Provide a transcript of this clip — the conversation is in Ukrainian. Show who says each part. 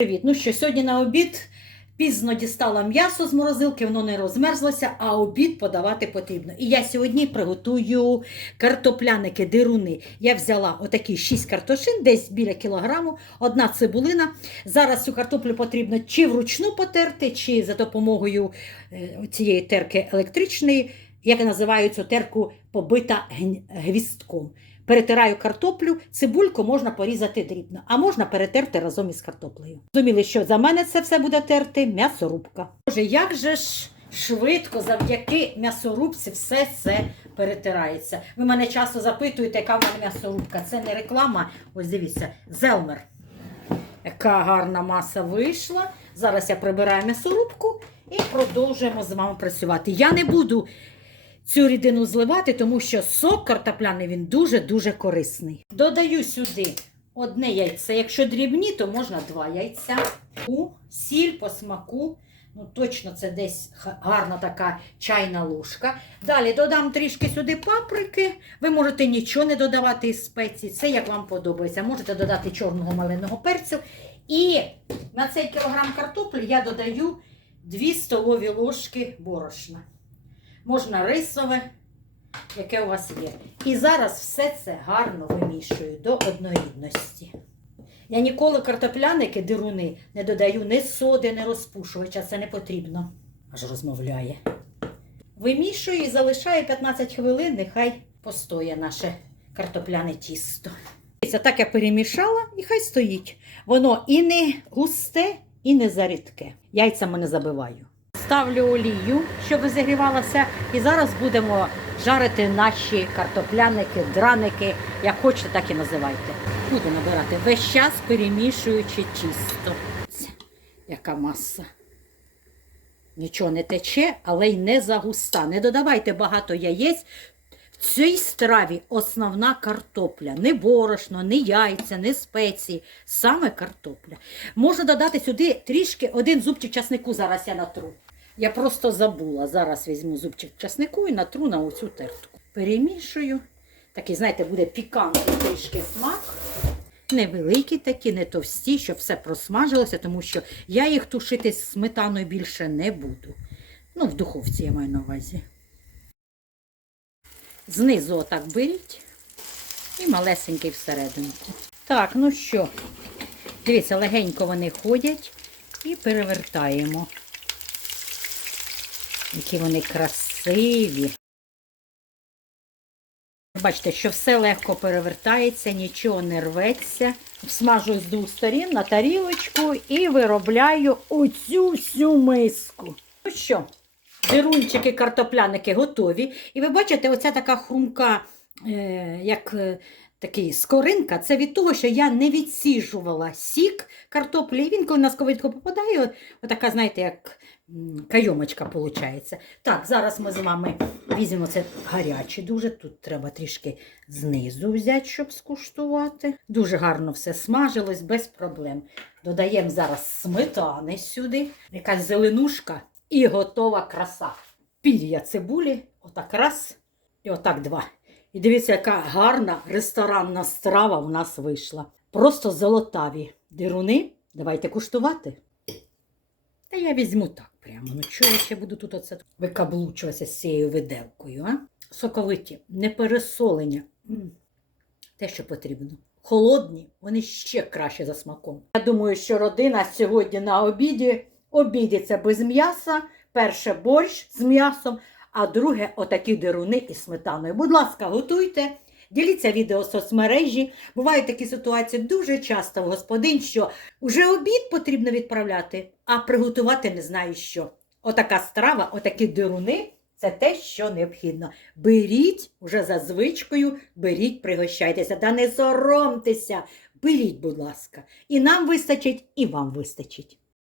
Speaker 1: Привіт! Ну що, сьогодні на обід пізно дістала м'ясо з морозилки, воно не розмерзлося, а обід подавати потрібно. І я сьогодні приготую картопляники, дируни. Я взяла отакі 6 картошин, десь біля кілограму, одна цибулина. Зараз цю картоплю потрібно чи вручну потерти, чи за допомогою е, цієї терки електричної, як я називаю цю терку, побита гвістком. Перетираю картоплю, цибульку можна порізати дрібно, а можна перетерти разом із картоплею. Зрозуміли, що за мене це все буде терти м'ясорубка. Боже, як же ж швидко завдяки м'ясорубці все це перетирається. Ви мене часто запитуєте, яка в мене м'ясорубка. Це не реклама. Ось дивіться, Зелмер. Яка гарна маса вийшла. Зараз я прибираю м'ясорубку і продовжуємо з вами працювати. Я не буду цю рідину зливати, тому що сок картопляний він дуже-дуже корисний. Додаю сюди одне яйце. Якщо дрібні, то можна два яйця. У сіль по смаку. Ну, точно це десь гарна така чайна ложка. Далі додам трішки сюди паприки. Ви можете нічого не додавати із спецій. Це як вам подобається. Можете додати чорного малиного перцю. І на цей кілограм картоплі я додаю 2 столові ложки борошна можна рисове, яке у вас є. І зараз все це гарно вимішую до однорідності. Я ніколи картопляники, дируни не додаю ні соди, ні розпушувача, це не потрібно. Аж розмовляє. Вимішую і залишаю 15 хвилин, нехай постоє наше картопляне тісто. Так я перемішала і хай стоїть. Воно і не густе, і не зарідке. Яйцями не забиваю. Ставлю олію, щоб розігрівалася, і зараз будемо жарити наші картопляники, драники, як хочете, так і називайте. Буду набирати весь час, перемішуючи тісто. Яка маса. Нічого не тече, але й не загуста. Не додавайте багато яєць. В цій страві основна картопля. Не борошно, не яйця, не спеції, саме картопля. Можна додати сюди трішки один зубчик часнику, зараз я натру. Я просто забула. Зараз візьму зубчик часнику і натру на оцю тертку. Перемішую. Такий, знаєте, буде пікантний трішки смак. Невеликі такі, не товсті, щоб все просмажилося, тому що я їх тушити з сметаною більше не буду. Ну, в духовці я маю на увазі. Знизу отак беріть і малесенький всередину. Так, ну що, дивіться, легенько вони ходять і перевертаємо. Які вони красиві. Бачите, що все легко перевертається, нічого не рветься. Всмажую з двох сторін на тарілочку і виробляю оцю всю миску. Ну що, дирунчики, картопляники готові. І ви бачите, оця така хрумка, е, як е, такий скоринка, це від того, що я не відсіжувала сік картоплі. І він, коли на сковорідку попадає, отака, знаєте, як кайомочка виходить. Так, зараз ми з вами візьмемо це гаряче дуже. Тут треба трішки знизу взяти, щоб скуштувати. Дуже гарно все смажилось, без проблем. Додаємо зараз сметани сюди, якась зеленушка і готова краса. Пір'я цибулі, отак раз і отак два. І дивіться, яка гарна ресторанна страва в нас вийшла. Просто золотаві дируни. Давайте куштувати. Та я візьму так прямо. Ну чого я ще буду тут оце викаблучуватися з цією виделкою, а? Соковиті, не пересолення. Те, що потрібно. Холодні, вони ще краще за смаком. Я думаю, що родина сьогодні на обіді обідеться без м'яса. Перше борщ з м'ясом, а друге отакі деруни із сметаною. Будь ласка, готуйте. Діліться відео в соцмережі. Бувають такі ситуації дуже часто в господин, що вже обід потрібно відправляти, а приготувати не знаю що. Отака страва, отакі дируни це те, що необхідно. Беріть вже за звичкою, беріть, пригощайтеся, та не соромтеся. Беріть, будь ласка. І нам вистачить, і вам вистачить.